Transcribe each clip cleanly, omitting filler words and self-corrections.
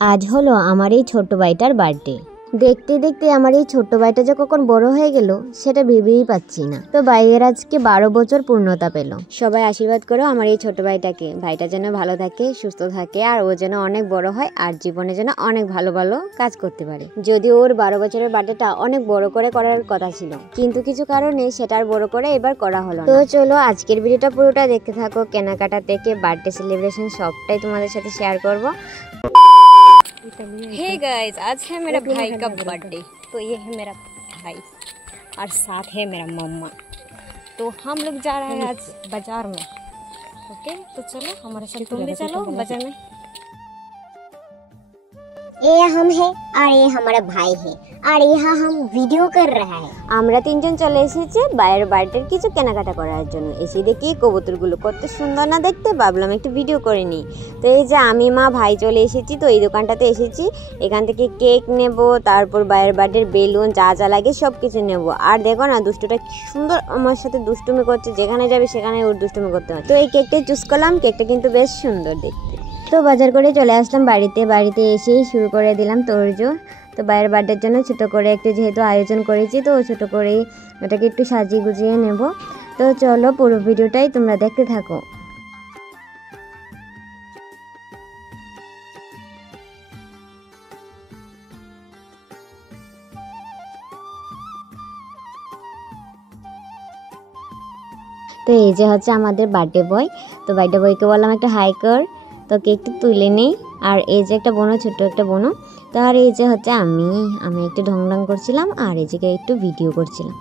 আজ হলো আমার এই ছোট্ট ভাইটার বার্থডে। দেখতে দেখতে আমার এই ছোট্ট ভাইটা যে কখন বড় হয়ে গেল সেটা ভেবেই পাচ্ছি না। তো ভাইয়ের আজকে 12 বছর পূর্ণতা পেল। সবাই আশীর্বাদ করো আমার এই ছোট ভাইটাকে, ভাইটা যেন ভালো থাকে, সুস্থ থাকে, আর ও যেন অনেক বড় হয় আর জীবনে যেন অনেক ভালো ভালো কাজ করতে পারে। যদিও ওর 12 বছরের বার্থডেটা অনেক বড় করে করার কথা ছিল, কিন্তু কিছু কারণে সেটা আর বড় করে এবার করা হলো না। তো চলো আজকের ভিডিওটা পুরোটা দেখতে থাকো। কেনাকাটা থেকে বার্থডে সেলিব্রেশন সবটাই তোমাদের সাথে শেয়ার করব। हे गाइस, आज है मेरा भाई का बर्थडे। तो ये है मेरा भाई और साथ है मेरा मम्मा। तो हम लोग जा रहे हैं आज बाजार में। ओके, तो चलो हमारे साथ, तुम भी चलो बाजार में। ये हम है और ये हमारा भाई है और यहाँ हम वीडियो कर रहा है। আমরা তিনজন চলে এসেছি ভাইয়ের বার্থডের কিছু কেনাকাটা করার জন্য। এসে দেখি কবুতরগুলো কত সুন্দর না দেখতে, ভাবলাম একটু ভিডিও করে নিই। তো এই যে আমি মা ভাই চলে এসেছি। তো এই দোকানটাতে এসেছি, এখান থেকে কেক নেব, তারপর ভাইয়ের বার্থডের বেলুন যা যা লাগে সব কিছু নেব। আর দেখো না দুষ্টুটা কি সুন্দর আমার সাথে দুষ্টুমি করছে, যেখানে যাবে সেখানে ওর দুষ্টুমি করতে হয়। তো এই কেকটাই চুজ করলাম, কেকটা কিন্তু বেশ সুন্দর দেখতে। তো বাজার করে চলে আসলাম বাড়িতে এসেই শুরু করে দিলাম তোড়জোড়। তো ভাইয়ের বার্থডের জন্য ছোট করে একটু যেহেতু আয়োজন করেছি, তো ছোট করেই এটাকে একটু সাজিয়ে গুজিয়ে নেব। তো চলো পুরো ভিডিওটাই তোমরা দেখতে থাকো। তো এই যে হচ্ছে আমাদের বার্থডে বয়। তো বার্থডে বয়কে বললাম একটা হাই কর, তো কেকটা তুলে নেই। আর এই যে একটা বোনো, ছোট্ট একটা বোনো। তো আর এই যে হচ্ছে আমি একটু ঢং করছিলাম আর এই যে একটু ভিডিও করছিলাম।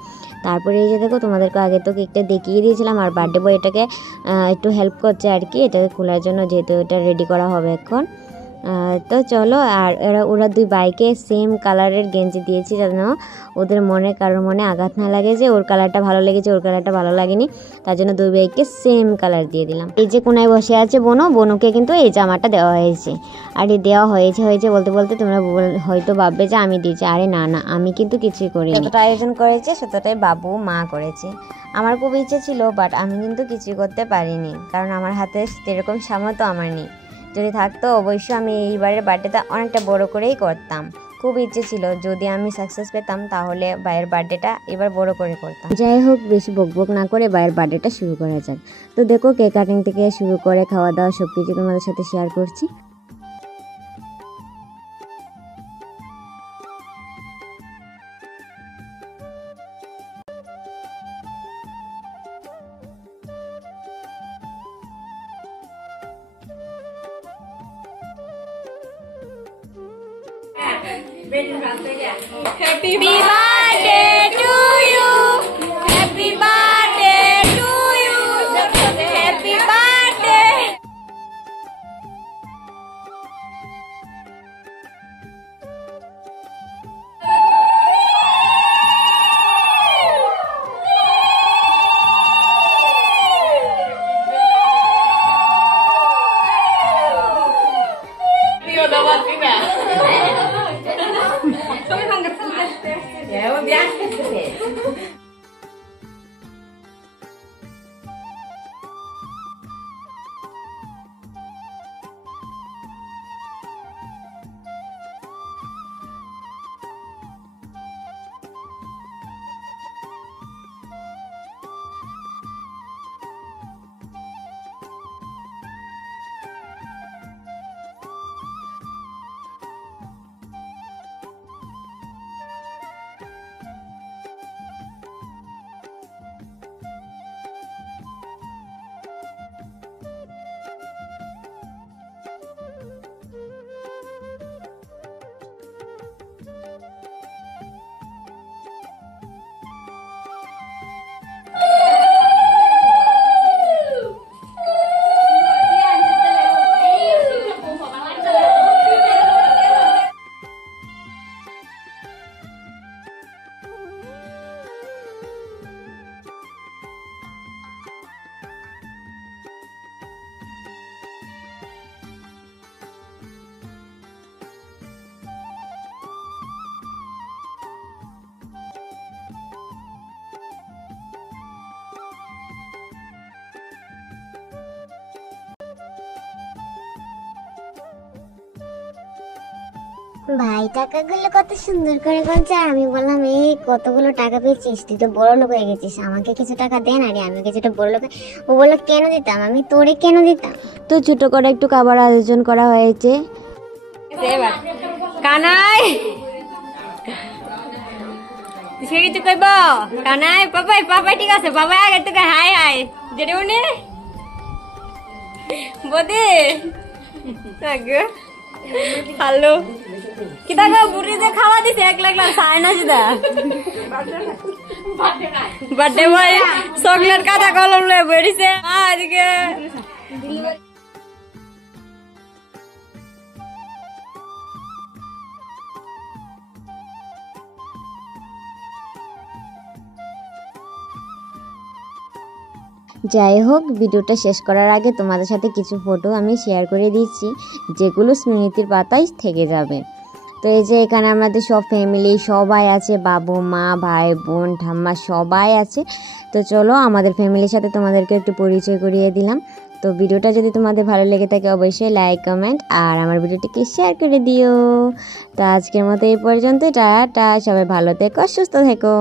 তারপরে এই যে দেখো তোমাদেরকে আগে তো কেকটা দেখিয়ে দিয়েছিলাম, আর বার্থডে বয় এটাকে একটু হেল্প করছে আর কি, এটাকে খোলার জন্য, যেহেতু এটা রেডি করা হবে এখন। তো চলো। আর ওরা দুই বাইকে সেম কালারের গেঞ্জি দিয়েছি যেন ওদের কারোর মনে আঘাত না লাগে যে ওর কালারটা ভালো লেগেছে ওর কালারটা ভালো লাগেনি, তার জন্য দুই বাইককে সেম কালার দিয়ে দিলাম। এই যে কোনায় বসে আছে বোনুকে কিন্তু এই জামাটা দেওয়া হয়েছে। আর এই দেওয়া হয়েছে বলতে বলতে তোমরা হয়তো ভাববে যে আমি দিয়েছি। আরে না না, আমি কিন্তু কিছুই করিনি। যতটা আয়োজন করেছে ততটাই বাবু মা করেছে। আমার খুব ইচ্ছে ছিল, বাট আমি কিন্তু কিছুই করতে পারিনি, কারণ আমার হাতে সেরকম সামর্থ্য আমার নেই। যদি থাকতো অবশ্যই আমি এইবারের বার্থডেটা অনেকটা বড় করেই করতাম। খুব ইচ্ছে ছিল যদি আমি সাকসেস পেতাম তাহলে ভাইয়ের বার্থডেটা এবার বড় করে করতাম। যাই হোক, বেশি বকবক না করে ভাইয়ের বার্থডেটা শুরু করা যাক। তো দেখো কেক কাটিং থেকে শুরু করে খাওয়া দাওয়া সব কিছু তোমাদের সাথে শেয়ার করছি। Happy birthday to you. Happy birthday to you. Happy birthday. ভাই টাকাগুলো কত সুন্দর করে বলছে, আর আমি বললাম এই কতগুলো টাকা পেয়েছিস, তুই তো বড় লোক হয়ে গেছিস, আমাকে কিছু টাকা দে না রে, আমি কিছুটা বড় লোক। ও বললো কেন দিতাম, আমি তোরে কেন দিতাম। তো ছোট করে একটু খাবার আয়োজন করা হয়েছে। এবার কানাই সে কিছু কইব, কানাই পাপাই পাপাই ঠিক আছে, পাপাই আগে তোকে হাই হাই যেটা উনি বদে হ্যালো কিতা গো বুড়ি যে খাওয়া দিছে 1 লাখ সাড়ে না সিধা বার্থডে বয় চকলেট কাটা কলম লয়ে বেরিয়েছে আজকে। যাই হোক, ভিডিওটা শেষ করার আগে তোমাদের সাথে কিছু ফটো আমি শেয়ার করে দিচ্ছি, যেগুলো স্মৃতির পাতায় থেকে যাবে। তো এই যে এখানে আমাদের সব ফ্যামিলি সবাই আছে, বাবু মা ভাই বোন ঠাম্মা সবাই আছে। তো চলো আমাদের ফ্যামিলির সাথে তোমাদেরকে একটু পরিচয় করিয়ে দিলাম। তো ভিডিওটা যদি তোমাদের ভালো লেগে থাকে অবশ্যই লাইক কমেন্ট আর আমার ভিডিওটিকে শেয়ার করে দিও। তো আজকের মতো এই পর্যন্ত, টাটা, সবাই ভালো থেকো সুস্থ থেকো।